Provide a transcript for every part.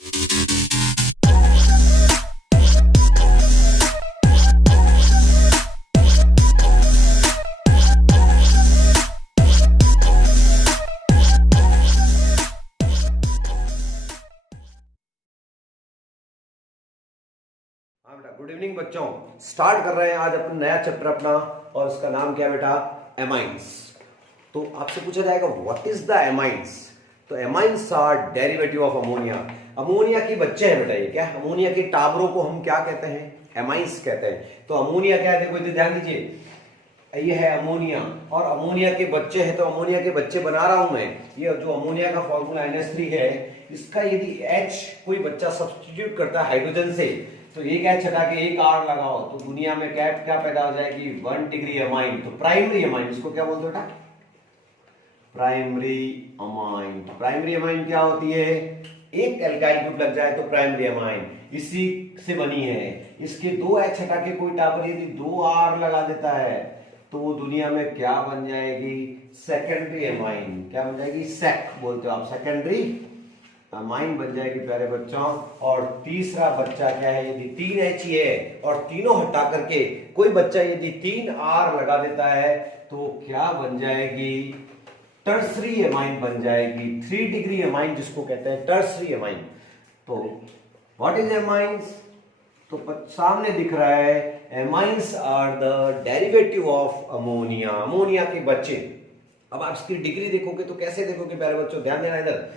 हाँ बेटा, good evening बच्चों। स्टार्ट कर रहे हैं आज अपन नया चैप्टर अपना, और उसका नाम क्या है बेटा? एमाइंस। तो आपसे पूछा जाएगा व्हाट इज द एमाइंस। तो amines are derivative of ammonia. Ammonia के बच्चे हैं बेटा ये। क्या अमोनिया के टाबरों को हम क्या कहते हैं? एमाइंस कहते हैं। तो अमोनिया क्या है, देखो इधर ध्यान दीजिए, ये है अमोनिया और अमोनिया के बच्चे हैं। तो अमोनिया के बच्चे बना रहा हूं मैं। ये जो अमोनिया का फॉर्मूला NH3 है, इसका यदि H कोई बच्चा सब्स्टिट्यूट करता है हाइड्रोजन से, तो एक H हटा के एक R लगाओ तो दुनिया में क्या पैदा हो जाएगी? 1 डिग्री अमाइन। तो प्राइमरी अमाइन, इसको क्या बोलते हो बेटा? Primary amine. प्राइमरी अमाइन क्या होती है? एक एल्काइल ग्रुप लग जाए तो प्राइमरी अमाइन इसी से बनी है। इसके 2 H हटा के कोई टापर यदि 2 R लगा देता है तो वो दुनिया में क्या बन जाएगी? Secondary amine. क्या बन जाएगी? सेक बोलते हो आप, सेकेंडरी अमाइन बन जाएगी प्यारे बच्चों। और तीसरा बच्चा क्या है? यदि 3 H है और तीनों हटा करके कोई बच्चा यदि 3 R लगा देता है तो क्या बन जाएगी? टर्सरी अमाइन बन जाएगी। 3 डिग्री अमाइन जिसको कहते हैं टर्सरी अमाइन। तो व्हाट इज एमाइंस? तो सामने दिख रहा है amines are the derivative of ammonia. Ammonia के बच्चे। अब आप इसकी डिग्री देखोगे तो कैसे देखोगे प्यारे बच्चों? ध्यान देना इधर,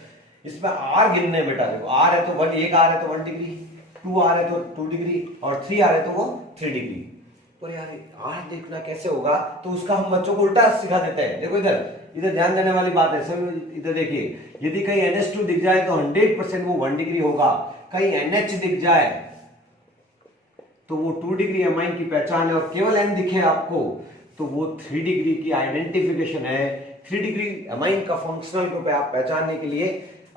इसमें R गिनने बेटा। देखो R है तो 1, एक R है तो 1 डिग्री, 2 R है तो 2 डिग्री, और 3 R है तो वो 3 डिग्री। और यार R देखना कैसे होगा? तो उसका हम बच्चों को उल्टा सिखा देते हैं। देखो इधर ध्यान देने वाली बात है सब। इधर देखिए, यदि कहीं NH2 दिख जाए तो 100% वो 1 डिग्री होगा। कहीं NH दिख जाए तो वो 2 डिग्री अमाइन की पहचान है, और केवल N दिखे आपको तो वो 3 डिग्री की आइडेंटिफिकेशन है। 3 डिग्री अमाइन का फंक्शनल ग्रुप है। आप पहचानने के लिए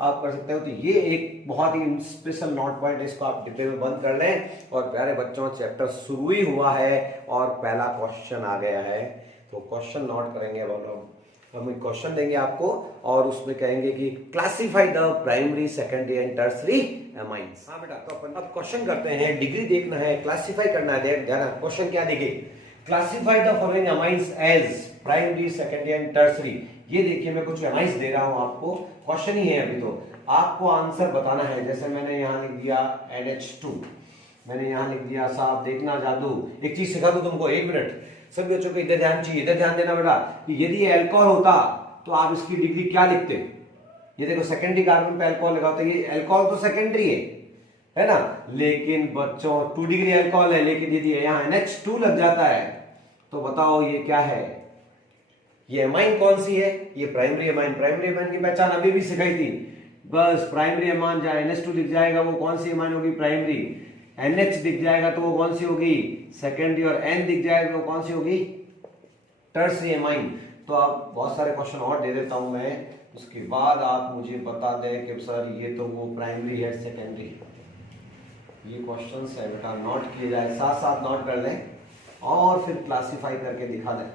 आप कर सकते हो। तो ये एक बहुत ही स्पेशल नोट पॉइंट है, इसको आप डिब्बे में बंद कर लें। और प्यारे बच्चों, चैप्टर शुरू ही हुआ है और पहला क्वेश्चन आ गया है। तो क्वेश्चन नोट करेंगे। अब हम एक क्वेश्चन देंगे आपको और उसमें कहेंगे कि classify the primary, secondary and tertiary amines. हाँ बेटा, तो अपन अब क्वेश्चन करते हैं। डिग्री देखना है, क्लासिफाई करना है। ध्यान, क्वेश्चन क्या देखिए, classify the following amines as primary, secondary and tertiary. ये देखिए, मैं कुछ अमाइंस दे रहा हूं आपको, क्वेश्चन ही है अभी, तो आपको आंसर बताना है। जैसे मैंने यहां लिख दिया NH2, मैंने यहां लिख दिया, साहब देखना जादू, एक चीज सिखा दूं तुमको, 1 मिनट। सब बच्चों को इधर ध्यान चाहिए, इधर ध्यान देना बेटा, कि यदि ये अल्कोहल होता तो आप इसकी डिग्री क्या लिखते? ये देखो, सेकेंडरी कार्बन पे अल्कोहल लगा, तो ये अल्कोहल तो सेकेंडरी है ना। लेकिन बच्चों 2 डिग्री अल्कोहल है, लेकिन यदि यहाँ NH2 लग जाता है तो बताओ ये क्या है? ये अमाइन कौन सी है? ये प्राइमरी अमाइन। प्राइमरी अमाइन की पहचान अभी भी सिखाई थी। बस प्राइमरी अमाइन जहां NH2 दिख जाएगा वो कौन सी अमाइन होगी? प्राइमरी। NH दिख जाएगा तो वो कौन सी होगी? सेकेंडरी। और N दिख जाएगा तो वो कौन सी होगी? Tertiary amine. तो आप बहुत सारे क्वेश्चन और दे देता हूं मैं, उसके बाद आप मुझे बता दें कि सर ये तो वो प्राइमरी है, सेकेंडरी। ये क्वेश्चंस है बेटा, नोट किए जाए, साथ साथ नोट कर लें और फिर क्लासिफाई करके दिखा दें।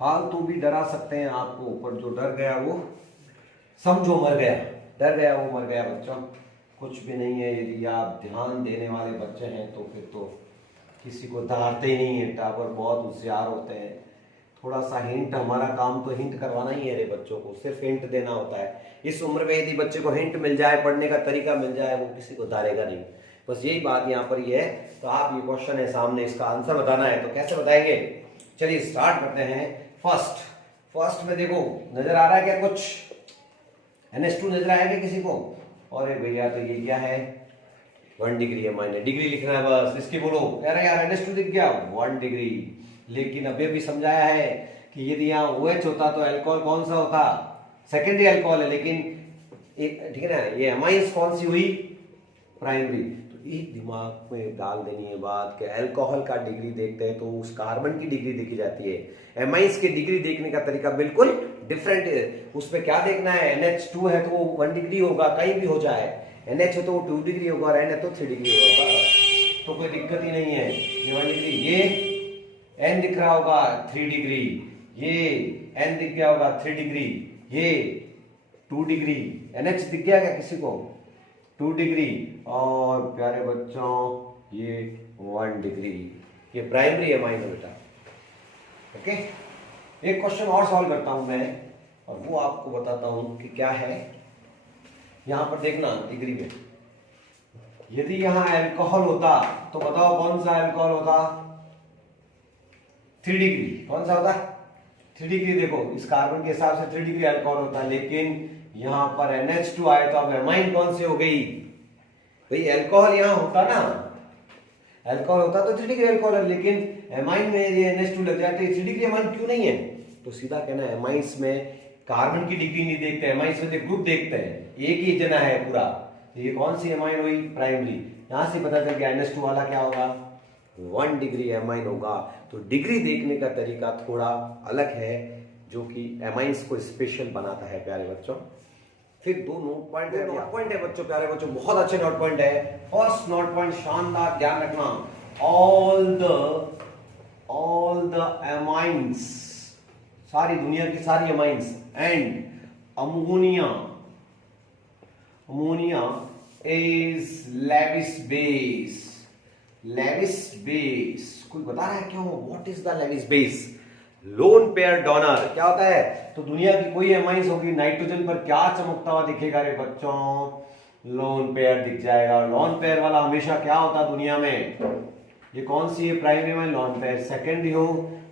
फालतू भी डरा सकते हैं आपको, पर जो डर गया वो समझो मर गया। डर गया वो मर गया बच्चों, कुछ भी नहीं है। यदि आप ध्यान देने वाले बच्चे हैं तो फिर तो किसी को डरते ही नहीं है। टावर बहुत होशियार होते हैं। थोड़ा सा हिंट, हमारा काम तो हिंट करवाना ही है रे बच्चों को, सिर्फ हिंट देना होता है। इस उम्र में यदि बच्चे को हिंट मिल जाए, पढ़ने का तरीका मिल जाए, वो किसी को डालेगा नहीं। बस यही बात यहाँ पर ये है। तो आप, ये क्वेश्चन है सामने, इसका आंसर बताना है। तो कैसे बताएंगे? चलिए स्टार्ट करते हैं। फर्स्ट में देखो, नजर आ रहा है क्या कुछ? NH2 नजर आया क्या किसी को? अरे भैया, तो ये क्या है? 1 डिग्री अमाइन है। डिग्री लिखना है बस, इसकी बोलो। कह रहे यार NH2 दिख गया, 1 डिग्री। लेकिन अभी भी समझाया है कि यदि यहाँ OH होता तो अल्कोहल कौन सा होता? सेकेंडरी अल्कोहल है। लेकिन ठीक है ना, ये अमाइंस कौन सी हुई? प्राइमरी। एक दिमाग में डाल देनी है बात कि अल्कोहल का डिग्री देखते हैं तो उस कार्बन की डिग्री देखी जाती है। एमाइंस की डिग्री देखने का तरीका बिल्कुल डिफरेंट है। उसमें क्या देखना है? NH2 है तो वो 1 डिग्री होगा, कहीं भी हो जाए। NH है तो वो 2 डिग्री होगा और N है तो 3 डिग्री होगा। ये n दिख रहा होगा 3 डिग्री, ये n दिख गया होगा 3 डिग्री, ये 2 डिग्री, NH दिख गया क्या किसी को? 2 डिग्री, और प्यारे बच्चों ये 1 डिग्री। ये प्राइमरी एमाइन है बेटा। ओके, एक क्वेश्चन और सॉल्व करता हूं मैं, और वो आपको बताता हूं कि क्या है। यहां पर देखना डिग्री में, यदि यहां अल्कोहल होता तो बताओ कौन सा अल्कोहल होता? 3 डिग्री। कौन सा होता? 3 डिग्री। देखो इस कार्बन के हिसाब से 3 डिग्री अल्कोहल होता है, लेकिन यहां पर NH2 आए तो अब एमाइन कौन सी हो गई? भाई अल्कोहल यहां होता ना, अल्कोहल होता तो 3 डिग्री अल्कोहल है, लेकिन एमाइन में ये NH2 लग जाते, 3 डिग्री एमाइन क्यों नहीं है? तो सीधा कहना है एमाइंस में कार्बन की डिग्री नहीं देखते, एमाइंस में ग्रुप देखते हैं, एक ही जना है पूरा। तो ये कौन सी एमाइन हुई? प्राइमरी। यहां से पता चल गया NH2 वाला क्या होगा? 1 डिग्री एमाइन होगा। तो डिग्री देखने का तरीका थोड़ा अलग है, जो कि एमाइंस को स्पेशल बनाता है प्यारे बच्चों। फिर 2 नोट पॉइंट है, नोट पॉइंट है बच्चों, प्यारे बच्चों बहुत अच्छे नोट पॉइंट है। फर्स्ट नोट पॉइंट शानदार, ध्यान रखना, ऑल द एमाइंस, सारी दुनिया की सारी amines and ammonia is Lewis base. Lewis base कोई बता रहा है क्यों? What is the Lewis base? Lone pair donor क्या होता है? तो दुनिया की कोई एमाइंस होगी, नाइट्रोजन पर क्या चमकता हुआ दिखेगा रे बच्चों? लोन पेयर दिख जाएगा। लोन पेयर वाला हमेशा क्या होता है दुनिया में? ये कौन सी है प्राइमरी में? Lone pair. सेकेंडरी हो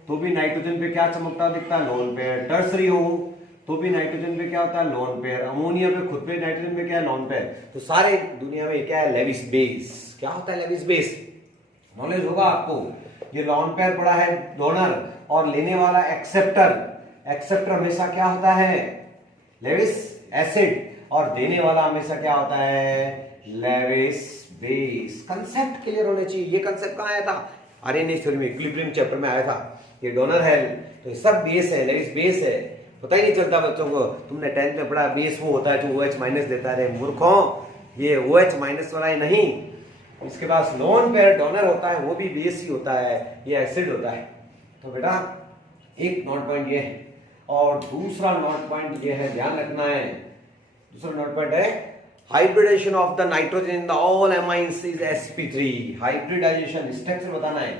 तो भी नाइट्रोजन पे क्या चमकता दिखता है? Lone pair. टर्सरी हो तो भी नाइट्रोजन पे क्या होता है? Lone pair. अमोनिया पे खुद पे नाइट्रोजन पे क्या है? Lone pair. तो सारे दुनिया में क्या है? Lewis base. क्या होता है लेविस बेस? नॉलेज होगा आपको। ये लोन पेयर पड़ा है डोनर, और लेने वाला एक्सेप्टर। एक्सेप्टर हमेशा क्या होता है? लेविस एसिड, और देने वाला हमेशा क्या होता है? Lewis base. कंसेप्ट क्लियर होने चाहिए। ये कंसेप्ट कहां आया था? आरएनए थ्योरी में, इक्विलिब्रियम चैप्टर में आया था। ये डोनर है तो ये सब बेस है, लेविस बेस है। पता ही नहीं चलता बच्चों को। तुमने 10th में पढ़ा बेस वो होता है जो OH माइनस देता है। मूर्खों, ये OH माइनस वाला ही नहीं, इसके पास लोन पेयर डोनर होता है, वो भी बेस ही होता है, ये एसिड होता है। तो बेटा एक नोट पॉइंट ये है, और दूसरा नोट पॉइंट ये है, ध्यान रखना है। दूसरा नोट पॉइंट है hybridization of the nitrogen in the all amines is sp3। Hybridization structure बताना है।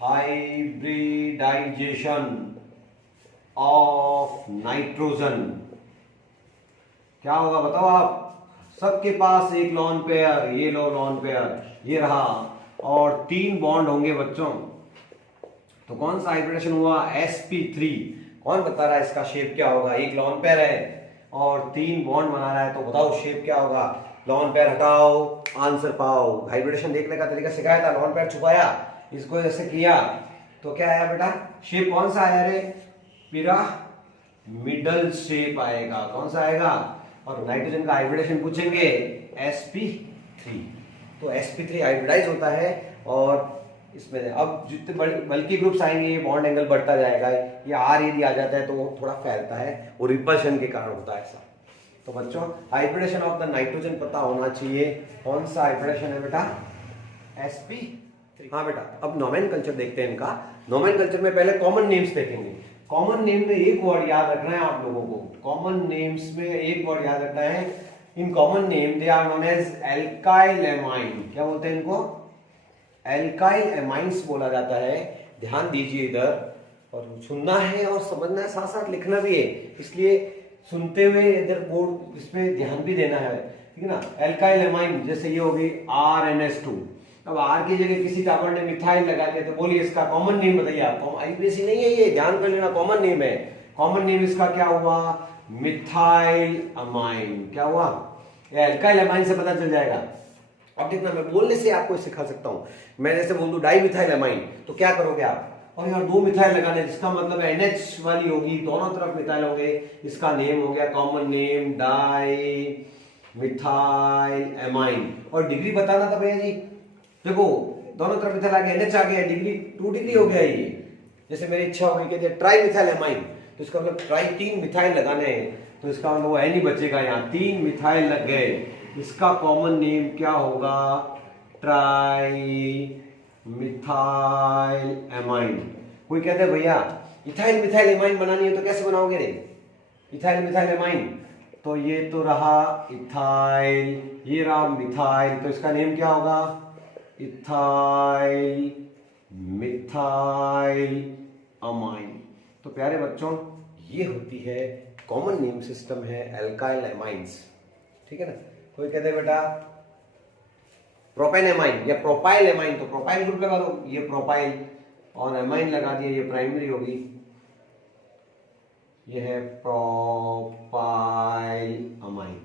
हाइब्रिडाइजेशन ऑफ नाइट्रोजन क्या होगा बताओ आप? सबके पास एक लोन पेयर, ये लो लोन पेयर, ये रहा, और 3 बॉन्ड होंगे बच्चों। तो कौन सा हाइब्रिडेशन हुआ? sp3। कौन बता रहा है इसका शेप क्या होगा? एक लोन पेयर है और 3 बॉन्ड बना रहा है, तो बताओ शेप क्या होगा? लोन पेयर हटाओ, आंसर पाओ। हाइब्रिडेशन देखने का तरीका सिखाया था। लोन पेयर छुपाया, इसको जैसे किया तो क्या आया बेटा? शेप कौन सा आया रे? पिरामिडल शेप आएगा। कौन सा आएगा? और नाइट्रोजन का हाइब्रिडेशन पूछेंगे, sp3। तो sp3 हाइब्रिडाइज होता है, और इसमें अब जितने बल्कि ग्रुप्स आएंगे ये बॉन्ड एंगल बढ़ता जाएगा। ये R यदि आ जाता है तो वो थोड़ा फैलता है, वो रिपल्शन के कारण होता है ऐसा। तो बच्चों हाइब्रिडेशन ऑफ द नाइट्रोजन पता होना चाहिए। कौन सा हाइब्रिडेशन है बेटा? sp3। हाँ बेटा, अब नोमेनकल्चर देखते हैं इनका। नोमेनकल्चर में पहले कॉमन नेम्स देखेंगे। कॉमन नेम में एक वर्ड याद रखना है आप लोगों को। कॉमन नेम्स में एक वर्ड याद रखना है। In common name they are known as alkyl amine. क्या बोलते हैं इनको? एल्काइल एमाइंस बोला जाता है। ध्यान दीजिए इधर, और सुनना है और समझना है, साथ साथ लिखना भी है, इसलिए सुनते हुए इधर बोर्ड इसमें ध्यान भी देना है, ठीक है ना। एल्काइल एमाइन जैसे ये होगी RNS2। अब R की जगह किसी टावर ने मिथाइल लगा दिया, तो बोलिए इसका कॉमन नेम बताइए आप। आईपीएससी नहीं है ये, ध्यान कर लेना, कॉमन नेम है। कॉमन नेम इसका क्या हुआ? Methyl amine. क्या हुआ? एल्काइल अमाइन से पता चल जाएगा। अब देखना, मैं बोलने से आपको सिखा सकता हूं। मैं जैसे बोल दूं डाई मिथाइल अमाइन, तो क्या करोगे आप? और यार 2 मिथाइल लगाने, जिसका मतलब NH वाली होगी, दोनों तरफ मिथाइल होंगे, इसका नेम हो गया common name di methyl amine. और डिग्री बताना था भैया जी। देखो दोनों तरफ मिथाइल आ गया, NH आ गया, डिग्री 2 डिग्री हो गया ये। जैसे मेरी इच्छा होगी कि ट्राई मिथाइल अमाइन, तो इसका मतलब ट्राई 3 मिथाइल लगाने हैं, तो इसका मतलब वो नहीं बचेगा, यहाँ 3 मिथाइल लग गए। इसका कॉमन नेम क्या होगा? Tri methyl amine. कोई कहते हैं भैया इथाइल मिथाइल एमाइन बनानी है तो कैसे बनाओगे रे? इथाइल मिथाइल एमाइन, तो ये तो रहा इथाइल, ये रहा मिथाइल, तो इसका नेम क्या होगा? Ethyl methyl amine. तो प्यारे बच्चों ये होती है कॉमन नेम सिस्टम है एल्काइल एमाइंस, ठीक है ना। कोई कहते हैं बेटा प्रोपेन एमाइन या प्रोपाइल एमाइन, तो प्रोपाइल ग्रुप लगा दो, ये प्रोपाइल, और एमाइन लगा दिया, ये प्राइमरी होगी, ये है प्रोपाइल अमाइन।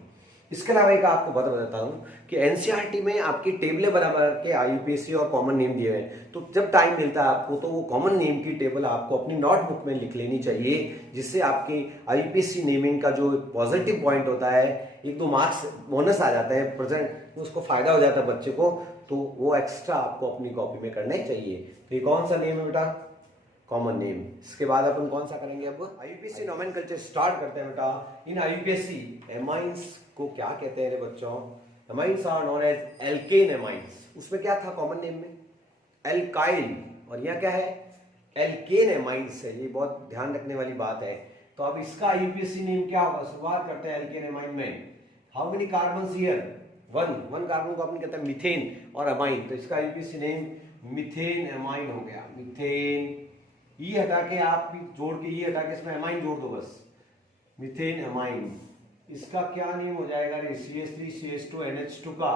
इसके अलावा एक आपको बात बताता हूं कि एनसीईआरटी में आपकी टेबलें बराबर के आईयूपीएसी और कॉमन नेम दिए हुए हैं, तो जब टाइम मिलता है आपको तो वो कॉमन नेम की टेबल आपको अपनी नोटबुक में लिख लेनी चाहिए, जिससे आपकी आईयूपीएसी नेमिंग का जो पॉजिटिव पॉइंट होता है, एक दो मार्क्स बोनस आ जाता है प्रेजेंट, उसको फायदा हो जाता है बच्चे को, तो वो एक्स्ट्रा आपको अपनी कॉपी में करने चाहिए। तो ये कौन सा नेम है बेटा? Common name. इसके बाद अपन कौन सा करेंगे? अब आईयूपीएसी नोमेनक्लेचर स्टार्ट करते हैं बेटा। इन आईयूपीएसी एमाइंस को क्या कहते हैं रे बच्चों? Amines are known as alkane amines. उसमें क्या था कॉमन नेम में? एल्काइल, और यह क्या है? एल्केन एमाइंस है। ये बहुत ध्यान रखने वाली बात है। तो अब इसका आईयूपीएसी नेम क्या होगा? शुरुआत करते हैं एल्केन एमाइन में। How many carbon here? One carbon को अपन कहते हैं मीथेन और अमाइन, तो इसका आईयूपीएसी नेम मीथेन एमाइन हो गया। मीथेन, ये हटा के आप भी जोड़ के, ये हटा के इसमें एमाइन जोड़ दो बस, मीथेन एमाइन। इसका क्या नेम हो जाएगा रे? CH3 CH2 NH2 का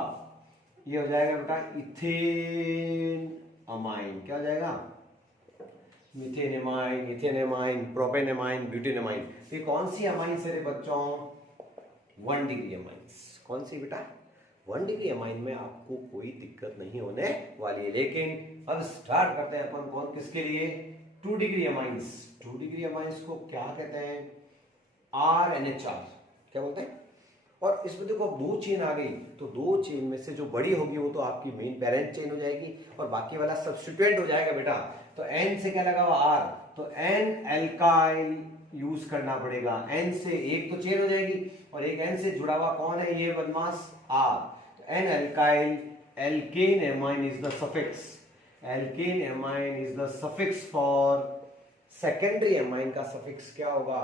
ये हो जाएगा बेटा इथेन अमाइन। क्या हो जाएगा? Methane amine, ethane amine, propane amine, butane amine. ये कौन सी अमाइन है रे बच्चों? 1 डिग्री अमाइंस। कौन सी बेटा? 1 डिग्री अमाइन में आपको कोई दिक्कत नहीं होने वाली है। लेकिन अब स्टार्ट करते हैं अपन कौन किसके लिए? 2 डिग्री अमाइंस। 2 डिग्री अमाइंस को क्या कहते हैं? RNHR। क्या बोलते हैं? और इसमें देखो अब 2 चेन आ गई, तो 2 चेन में से जो बड़ी होगी वो तो आपकी मेन पेरेंट चेन हो जाएगी और बाकी वाला सब्स्टिट्यूएंट हो जाएगा बेटा। तो N से क्या लगा हुआ? R, तो N एल्काइल यूज करना पड़ेगा। N से एक तो चेन हो जाएगी और एक N से जुड़ा हुआ कौन है? ये बदमाश R। तो N alkyl, alkane amine is the suffix. Alkane amine is the suffix for secondary amine का सफिक्स क्या होगा?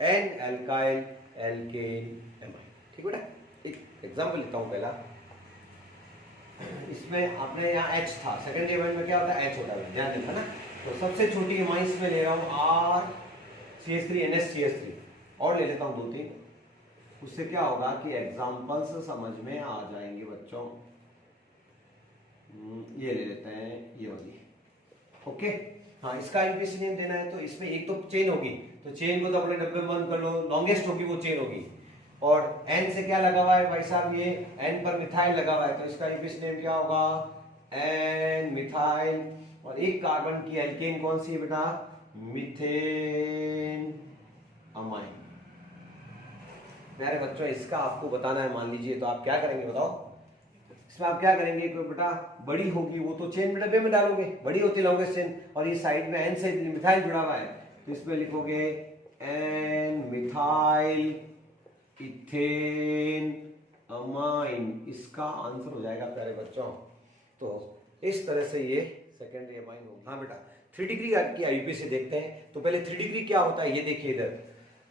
N alkyl alkane amine. ठीक बेटा, एक एग्जांपल लेता हूं पहला। इसमें आपने यहाँ H था, सेकेंडरी एमाइन में क्या होता है? H होता है, ध्यान देना ना। तो सबसे छोटी एमाइंस में ले रहा हूं R CH3 NH CH3 और ले लेता हूं 2-3। उससे क्या होगा कि एग्जाम्पल्स समझ में आ जाएंगे बच्चों। ये ले लेते हैं, ये वाली। ओके, हाँ, इसका आईयूपीएसी नेम देना है तो इसमें एक तो चेन होगी, तो चेन को तो अपने डब्बे में बंद कर लो, लॉन्गेस्ट होगी वो चेन होगी। और N से क्या लगा हुआ है भाई साहब? ये N पर मिथाइल लगा हुआ है, तो इसका आईयूपीएसी नेम क्या होगा? N methyl. और एक कार्बन की एल्केन कौन सी है बेटा? Methane amine. मेरे बच्चों इसका आपको बताना है, मान लीजिए, तो आप क्या करेंगे बताओ? इसमें आप क्या करेंगे? कोई बेटा बड़ी होगी वो तो चेन में डब्बे में डालोगे, बड़ी होती लॉन्गेस्ट चेन, और ये साइड में N से मिथाइल जुड़ा हुआ है तो इसमें लिखोगे N मिथाइल इथेन अमाइन। इसका आंसर हो जाएगा प्यारे बच्चों। तो इस तरह से ये सेकेंडरी अमाइन होगा। हाँ बेटा, 3 डिग्री की आईयूपीएसी देखते हैं। तो पहले 3 डिग्री क्या होता है ये देखिए इधर।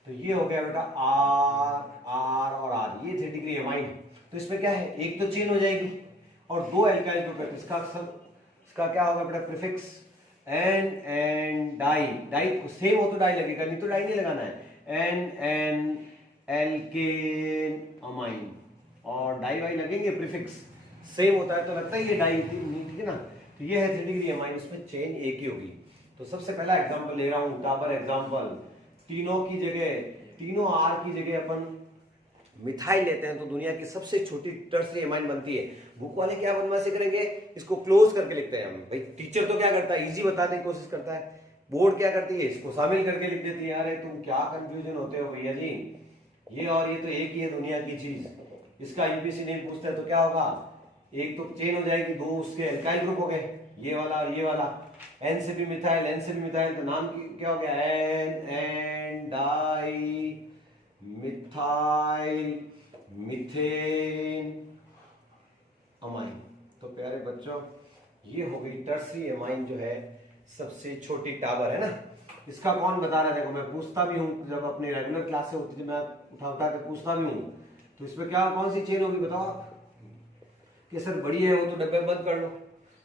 तो ये हो गया बेटा R और R, ये 3 डिग्री अमाइन। तो इसमें क्या है? एक तो चेन हो जाएगी और 2 एल्काइल ग्रुप। इसका क्या होगा बेटा? प्रीफिक्स N डाई सेम हो तो डाई लगेगा, नहीं तो डाई नहीं लगाना है। N एल्केन अमाइन, और डाई वाई लगेंगे, प्रीफिक्स सेम होता है तो लगता है ये डाई, ठीक है ना। तो ये है 3 डिग्री अमाइन, उसमें चेन एक ही होगी। तो सबसे पहला एग्जांपल ले रहा हूं, टाबर एग्जांपल। तीनों की जगह, तीनों R की जगह अपन मिथाइल लेते हैं तो दुनिया की सबसे छोटी टर्सरी एमाइन बनती है। बुक वाले क्या बदमाशी करेंगे? इसको क्लोज करके लिखते हैं हम। भाई टीचर तो क्या करता है? इजी बताने की कोशिश करता है। बोर्ड क्या करती है? इसको शामिल करके लिख देती है। अरे तुम क्या कंफ्यूजन होते हो भैया जी, ये और ये तो एक ही है दुनिया की चीज। इसका यूपीएससी नेम पूछता है तो क्या होगा? एक तो चेन हो जाएगी, 2 उसके एल्काइल ग्रुप हो गए, ये वाला और ये वाला। N से भी मिथाइल, तो नाम क्या हो गया? N di methyl methane amine. तो प्यारे बच्चों ये हो गई टर्सरी एमाइन जो है सबसे छोटी टावर है ना। इसका कौन बता रहा है, देखो मैं पूछता भी हूँ जब अपनी रेगुलर क्लास से होती थी, मैं उठा के पूछता भी हूँ, तो इसमें क्या कौन सी चेन होगी बताओ कि सर बड़ी है वो तो डब्बे बंद कर लो।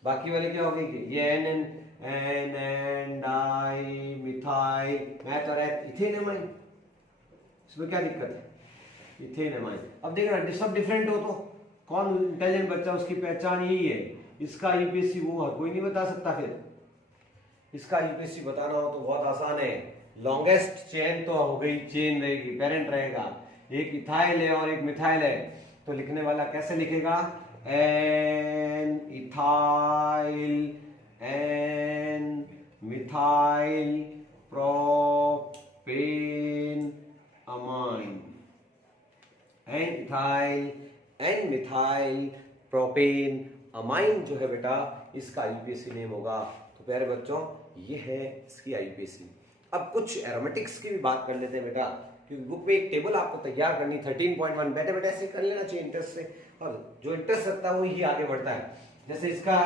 बाकी वाले क्या हो गई कि ये N N N N di methyl meth और इथेन एमाइन, इसमें क्या दिक्कत है, इथेन एमाइन। अब देख रहा सब डिफरेंट हो तो कौन इंटेलिजेंट बच्चा उसकी पहचान यही है। इसका यूपीएससी वो कोई नहीं बता सकता, फिर इसका यूपीएससी बताना हो तो बहुत आसान है। लॉन्गेस्ट चेन तो हो गई, चेन रहेगी, पेरेंट रहेगा, एक इथाइल है और एक मिथाइल है, तो लिखने वाला कैसे लिखेगा, N ethyl N methyl propane amine, N ethyl N methyl propane amine जो है बेटा इसका यूपीएससी नेम होगा। तो प्यारे बच्चों ये है इसकी आईपीएससी। अब कुछ एरोमेटिक्स की भी बात कर लेते हैं बेटा, क्योंकि बुक में एक टेबल आपको तैयार करनी 13.1 बैठे बैठे ऐसे कर लेना चाहिए इंटरेस्ट से, और जो इंटरेस्ट रखता है वो ही आगे बढ़ता है। जैसे इसका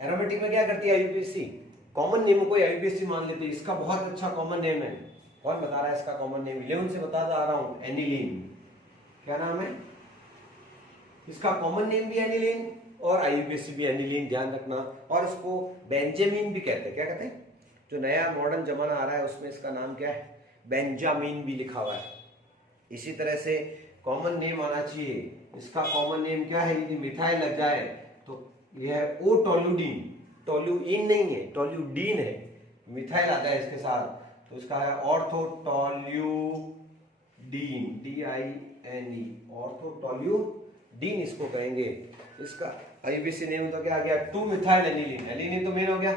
एरोमेटिक में क्या करती है यूपीएससी, कॉमन नेम को यूपीएससी मान लेते हैं। इसका बहुत अच्छा कॉमन नेम है, कौन बता रहा है इसका कॉमन नेम, 11 से बताता आ रहा हूं, एनिलीन। क्या नाम है इसका, कॉमन नेम भी एनिलीन और आईयूपीएसी भी एनिलीन, ध्यान रखना। और इसको बेंजामिन भी कहते हैं, क्या कहते हैं, जो नया मॉडर्न जमाना आ रहा है उसमें इसका नाम क्या है, बेंजामिन भी लिखा हुआ है। इसी तरह से कॉमन नेम आना चाहिए, इसका कॉमन नेम क्या है, यदि मिथाइल लग जाए तो यह है ओ टोल्यूडीन, टोल्यूइन नहीं है, टोल्यूडीन है, मिथाइल आता है इसके साथ तो इसका है ऑर्थोटोल्यूडीन, DINE, ऑर्थोटोल्यूडीन इसको कहेंगे। इसका आईपीएसी नेम तो क्या आ गया, 2 मिथाइल एनिलीन, एनिलीन तो मेन हो गया,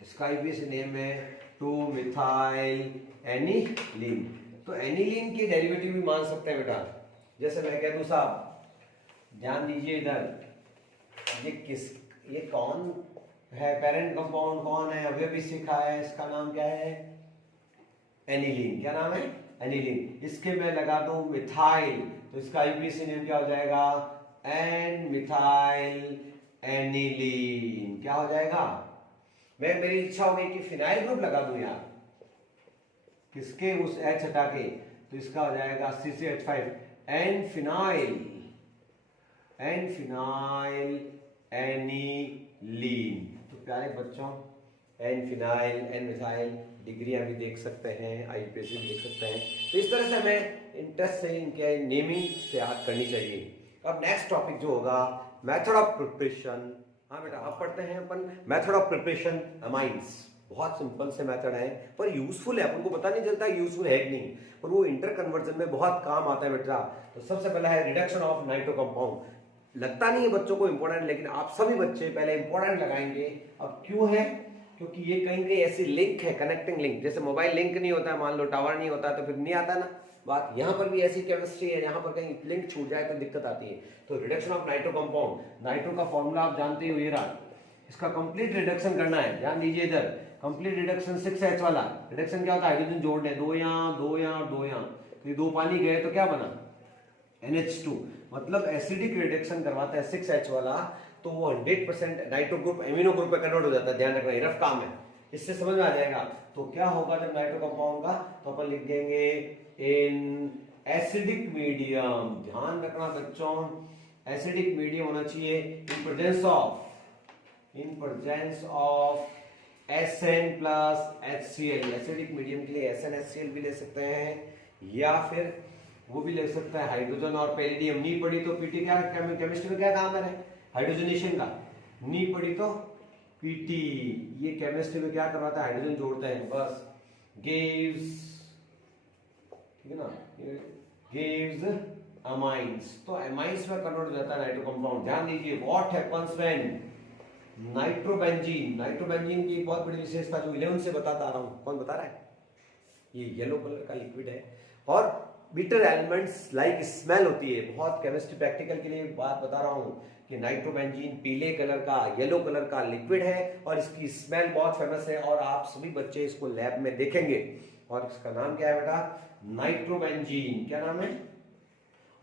इसका आईपीएसी नेम है 2 मिथाइल एनिलीन। तो एनिलीन के डेरिवेटिव भी मान सकते हैं बेटा, जैसे मैं कह दूं साहब ध्यान दीजिए इधर, ये कौन है, पेरेंट कंपाउंड कौन है, अभी अभी सीखा है, इसका नाम क्या है, एनिलीन। क्या नाम है, एनिलीन। इसके मैं लगा दूं मिथाइल तो इसका आईपीएसी नेम क्या हो जाएगा, एन मिथाइल एनिलीन। क्या हो जाएगा, मेरी इच्छा हो गई कि फिनाइल ग्रुप लगा दूं यार, किसके उस H हटा के, तो इसका हो जाएगा CCH5 एन फिनाइल एनिलीन। तो प्यारे बच्चों एन फिनाइल एन मिथाइल डिग्रियां भी देख सकते हैं, आईपीएसी भी देख सकते हैं। तो इस तरह से हमें इंटरेस्ट से इनके नेमिंग से याद करनी चाहिए। अब नेक्स्ट टॉपिक जो होगा मेथड ऑफ प्रिपरेशन। हाँ बेटा अब पढ़ते हैं अपन मेथड ऑफ प्रिपरेशन अमाइंस। बहुत सिंपल से मेथड है पर यूजफुल है, अपन को पता नहीं चलता यूजफुल है कि नहीं, पर वो इंटर कन्वर्जन में बहुत काम आता है बेटा। तो सबसे पहला है रिडक्शन ऑफ नाइट्रो कंपाउंड। लगता नहीं है बच्चों को इंपॉर्टेंट, लेकिन आप सभी बच्चे पहले इंपॉर्टेंट लगाएंगे। अब क्यों है, क्योंकि ये कहीं कहीं ऐसी लिंक है, कनेक्टिंग लिंक, जैसे मोबाइल लिंक नहीं होता है, मान लो टावर नहीं होता तो फिर नहीं आता ना बात, यहाँ पर भी ऐसी केमिस्ट्री है, यहाँ पर कहीं लिंक छूट जाए तो दिक्कत आती है। तो reduction of nitro compound, nitro का फॉर्मूला आप जानते हो, ये रहा, इसका कंप्लीट रिडक्शन करना है। ध्यान दीजिए इधर, कंप्लीट रिडक्शन 6H वाला रिडक्शन क्या होता है, हाइड्रोजन जोड़ लें, 2 यहाँ 2 यहाँ 2 यहाँ, तो ये 2 पानी गए तो क्या बना NH2, मतलब एसिडिक रिडक्शन करवाता है 6H वाला, तो वो 100% नाइट्रो ग्रुप एमिनो ग्रुप में कन्वर्ट हो जाता है। ध्यान रखना, रफ काम है, इससे समझ में आ जाएगा। तो क्या होगा जब नाइट्रो कंपाउंड का, तो अपन लिख देंगे इन एसिडिक मीडियम। ध्यान रखना बच्चों, एसिडिक मीडियम होना चाहिए in presence of SN plus HCl। Acidic medium के लिए SN HCl भी ले सकते हैं, या फिर वो भी ले सकता है हाइड्रोजन और पैलिडियम। नी पड़ी तो पीटी, क्या केमिस्ट्री में क्या काम है हाइड्रोजनेशन का, नी पड़ी तो पीटी, ये केमिस्ट्री में क्या करवाता है, हाइड्रोजन जोड़ते हैं बस, गिव्स, ठीक है ना, गिव्स अमाइंस। तो अमाइंस में कन्वर्ट हो जाता है नाइट्रो कंपाउंड। ध्यान दीजिए what happens when nitrobenzene, nitrobenzene की एक बहुत बड़ी विशेषता जो 11 से बताता आ रहा हूं, कौन बता रहा है, ये येलो कलर का लिक्विड है और बिटर एलिमेंट्स लाइक स्मेल होती है। बहुत केमिस्ट्री प्रैक्टिकल के लिए बात बता रहा हूं कि नाइट्रोबेंजीन पीले कलर का, येलो कलर का लिक्विड है और इसकी स्मेल बहुत फेमस है और आप सभी बच्चे इसको लैब में देखेंगे। और इसका नाम क्या है बेटा, नाइट्रोबेंजीन। क्या नाम है,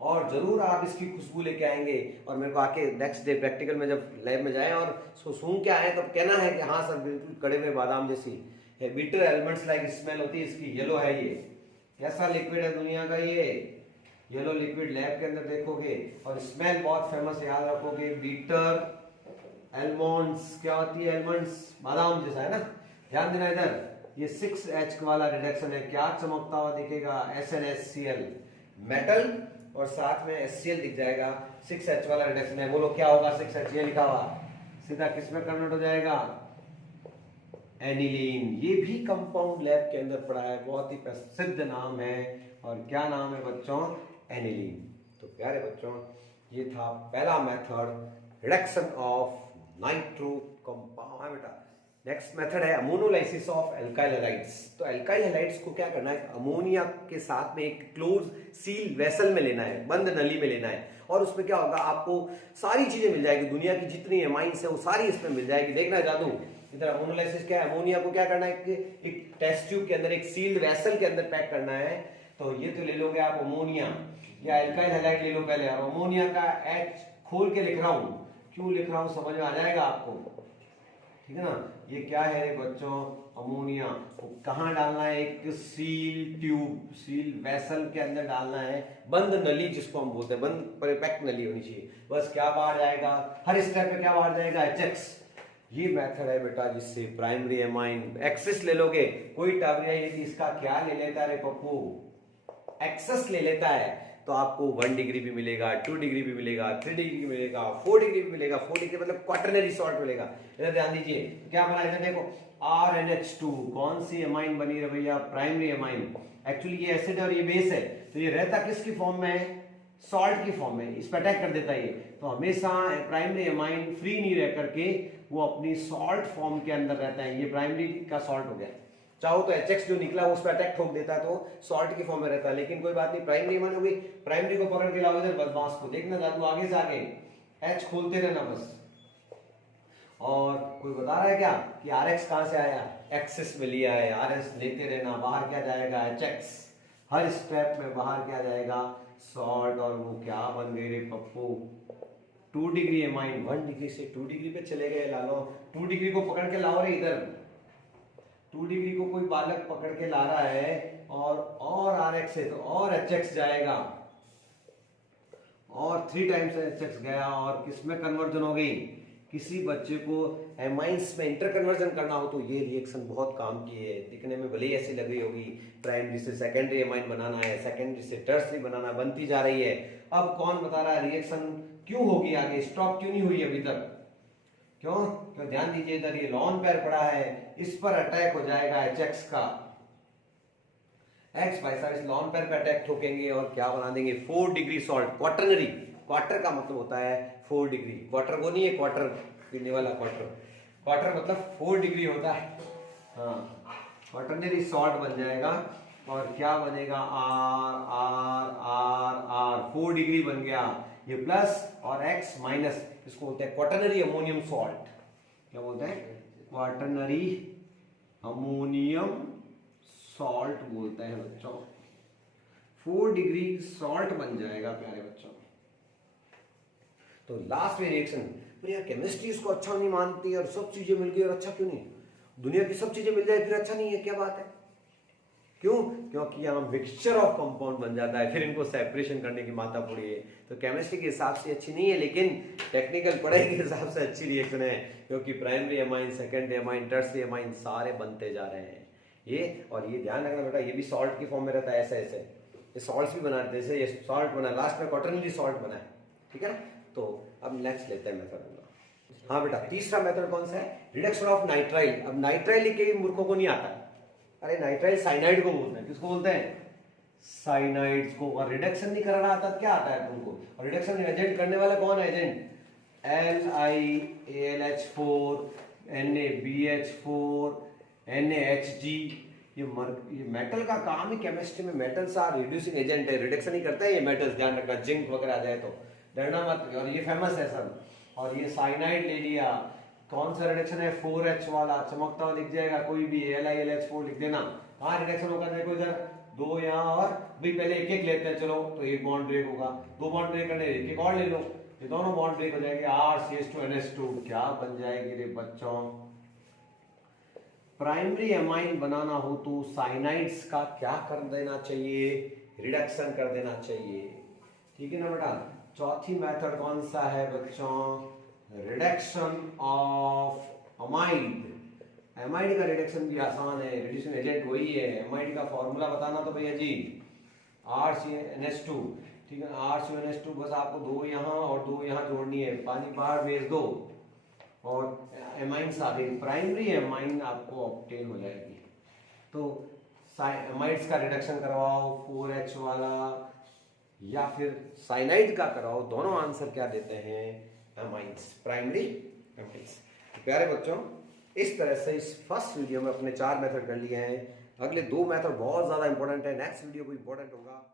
और जरूर आप इसकी खुशबू लेके आएंगे और मेरे को आके नेक्स्ट डे प्रैक्टिकल में जब लैब में जाएं और उसको सूंघ के आए तब कहना है कि हाँ सर बिल्कुल कड़े हुए बादाम जैसी है। बिटर एलिमेंट्स लाइक स्मेल होती है इसकी। येलो है ये, कैसा लिक्विड है दुनिया का ये येलो लिक्विड, लैब के अंदर देखोगे। और स्मेल बहुत फेमस, याद रखोगे। बीटर एलमंड्स, क्या होती है एलमंड्स, बादाम जैसा है ना। ध्यान देना इधर, ये 6H वाला रिडक्शन है, क्या चमकता हुआ दिखेगा, SnHCl मेटल और साथ में HCl दिख जाएगा। 6H वाला रिडक्शन है, बोलो क्या होगा 6H, ये लिखा हुआ सीधा किस में कन्वर्ट हो जाएगा, एनिलीन। ये भी कंपाउंड लैब के अंदर पड़ा है, बहुत ही प्रसिद्ध नाम है। और क्या नाम है बच्चों, एनिलीन। तो प्यारे बच्चों ये था पहला method, reduction of nitro compound. बेटा नेक्स्ट मेथड है अमोनोलाइसिस ऑफ एल्काइल हैलाइड्स। तो एल्काइल हैलाइड्स को क्या करना है, अमोनिया के साथ में एक क्लोज सील वेसल में लेना है, बंद नली में लेना है। और उसमें क्या होगा, आपको सारी चीजें मिल जाएगी, दुनिया की जितनी एमाइंस है वो सारी इसमें मिल जाएगी। देखना जादू इधर। अमोनोलाइसिस क्या है, अमोनिया को क्या करना है, एक टेस्ट ट्यूब के अंदर, एक सील्ड वेसल के अंदर पैक करना है। तो ये तो ले लोगे आप अमोनिया या एल्काइल हैलाइड ले लो पहले। और अमोनिया का H खोल के लिख रहा हूं, क्यों लिख रहा हूं समझ में आ जाएगा आपको, ठीक है ना। ये क्या है बच्चों, अमोनिया। कहां डालना है, एक सील ट्यूब, सील वेसल के अंदर डालना है, बंद नली जिसको हम बोलते हैं, बंद परफेक्ट नली होनी चाहिए। बस क्या बाहर जाएगा, हर स्टेप पे क्या बाहर जाएगा, HX। ये मेथड है बेटा जिससे प्राइमरी एमाइन एक्सेस ले लोगे। कोई टाबरिया यदि इसका क्या ले लेता है पप्पू, एक्सेस ले लेता है, तो आपको 1 डिग्री भी मिलेगा, 2 डिग्री भी मिलेगा, 3 डिग्री भी मिलेगा, 4 डिग्री भी मिलेगा। 4 डिग्री मतलब क्वाटरनरी सॉल्ट मिलेगा। इधर ध्यान दीजिए क्या बना, इधर देखो RNH2, कौन सी एमाइन बनी है भैया, प्राइमरी एमाइन। एक्चुअली ये एसिड और ये बेस है, तो ये रहता किसकी फॉर्म में है, सॉल्ट की फॉर्म में, इस पर अटैक कर देता है ये। तो हमेशा प्राइमरी एमाइन फ्री नहीं रह करके वो अपनी सॉल्ट फॉर्म के अंदर रहता है। ये प्राइमरी का सॉल्ट हो गया, चाहो तो HX जो निकला उस पर अटैक ठोक देता है तो सॉल्ट की फॉर्म में रहता है। लेकिन कोई बात नहीं, प्राइमरी एमाइन हो गई, प्राइमरी को पकड़ के लाओ इधर बदमाश को, देखना जादू आगे से आगे, H खोलते रहना बस। और कोई बता रहा है क्या कि RX कहां से आया, एक्सेस में लिया है, RS लेते रहना, बाहर क्या जाएगा, HX। हर स्टेप में बाहर क्या जाएगा, सॉल्ट। और वो क्या बन गई रे पप्पू, 2 डिग्री एमाइन। 1 डिग्री से 2 डिग्री पे चले गए, ला लो 2 डिग्री को पकड़ के लाओ रे इधर। 2 डिग्री को कोई बालक पकड़ के ला रहा है और RX है तो और HX जाएगा, और 3 टाइम्स HX गया, और किसमें कन्वर्जन हो गई, किसी बच्चे को एमाइंस में इंटर कन्वर्जन करना हो तो ये रिएक्शन बहुत काम की है। दिखने में भले ही ऐसी लग रही होगी, प्राइमरी से सेकेंडरी एमाइन बनाना है, सेकेंडरी से टर्सरी बनाना, बनती जा रही है। अब कौन बता रहा है रिएक्शन क्यों होगी आगे, स्टॉप क्यों नहीं हुई अभी तक, क्यों? तो ध्यान दीजिए इधर ये लॉन पैर पड़ा है, इस पर अटैक हो जाएगा HX का। X भाई साहब इस लॉन पैर पे अटैक ठोकेंगे और क्या बना देंगे, 4 डिग्री सॉल्ट, क्वाटरनरी। क्वार्टर का मतलब होता है 4 डिग्री, क्वार्टर वो नहीं है क्वार्टर पीने वाला क्वार्टर, क्वार्टर मतलब 4 डिग्री होता है। हाँ, क्वाटरनरी सॉल्ट बन जाएगा। और क्या बनेगा, R R R R, 4 degree बन गया। ये प्लस और X माइनस, इसको बोलते हैं क्वाटरनरी अमोनियम सॉल्ट। क्या बोलते हैं, क्वाटरनरी अमोनियम सॉल्ट बोलते हैं बच्चों। 4 डिग्री सॉल्ट बन जाएगा प्यारे बच्चों। तो लास्ट में रिएक्शन, यार केमिस्ट्री इसको अच्छा नहीं मानती और सब चीजें मिल गई और अच्छा क्यों नहीं, दुनिया की सब चीजें मिल जाए फिर अच्छा नहीं है, क्या बात है, क्यों? क्योंकि यहाँ मिक्सचर ऑफ कंपाउंड बन जाता है, फिर इनको सेपरेशन करने की माता पड़ी है। तो केमिस्ट्री के हिसाब से अच्छी नहीं है, लेकिन टेक्निकल पढ़ाई के हिसाब से अच्छी रिएक्शन है, क्योंकि primary amine, secondary amine, tertiary amine सारे बनते जा रहे हैं ये। और ये ध्यान रखना बेटा, ये भी सॉल्ट की फॉर्म में रहता है, ऐसे ऐसे ये सॉल्ट्स भी बना, जैसे ये सॉल्ट बना, लास्ट में क्वाटरनरी सॉल्ट बना है, ठीक है ना। तो अब नेक्स्ट लेते हैं मेथड। हाँ बेटा, तीसरा मेथड कौन सा है, रिडक्शन ऑफ नाइट्राइल। अब नाइट्राइल के मूर्खों को नहीं आता, अरे नाइट्राइल साइनाइड को बोलते हैं, किसको बोलते हैं, साइनाइड्स को। और रिडक्शन नहीं करना आता, क्या आता है तुमको, और रिडक्शन एजेंट करने वाला कौन है एजेंट, LiAlH4 NaBH4 NaHG। ये मेटल का काम ही केमिस्ट्री में, मेटल्स आर रिड्यूसिंग एजेंट है, रिडक्शन ही करता है ये मेटल्स, ध्यान रखना, जिंक वगैरह आ जाए तो डरना मत। और ये फेमस है सब। और ये साइनाइड ले लिया, कौन सा रिडक्शन है, 4H वाला, चमकता हुआ दिख जाएगा, कोई भी LiAlH4 लिख देना। कहाँ रिडक्शन होगा, देखो इधर दो यहाँ और भी पहले एक एक लेते हैं चलो, तो एक बॉन्ड ब्रेक होगा, दो बॉन्ड ब्रेक करने एक एक और ले लो, ये दोनों बॉन्ड ब्रेक हो जाएंगे, RCH2NH2 क्या बन जाएगी रे बच्चों। प्राइमरी एमाइन बनाना हो तो साइनाइड्स का क्या कर देना चाहिए, रिडक्शन कर देना चाहिए, ठीक है ना बेटा। चौथी मेथड कौन सा है बच्चों, रिडक्शन ऑफ अमाइड। एमाइड का रिडक्शन भी आसान है, रिड्यूसिंग एजेंट वही है, एमाइड का फॉर्मूला बताना तो भैया जी RCNH2, ठीक है, RCNH2 बस आपको दो यहाँ और दो यहाँ जोड़नी है, पानी बाहर भेज दो और एमाइन्स आ गई, प्राइमरी एमाइन आपको ऑब्टेन हो जाएगी। तो एमाइड्स का रिडक्शन करवाओ 4H वाला या फिर साइनाइड का कराओ, दोनों आंसर क्या देते हैं, एमाइन्स, प्राइमरी एमाइन्स। तो प्यारे बच्चों इस तरह से इस फर्स्ट वीडियो में अपने 4 मेथड कर लिए हैं, अगले 2 मेथड बहुत ज्यादा इंपॉर्टेंट है, नेक्स्ट वीडियो को इंपॉर्टेंट होगा।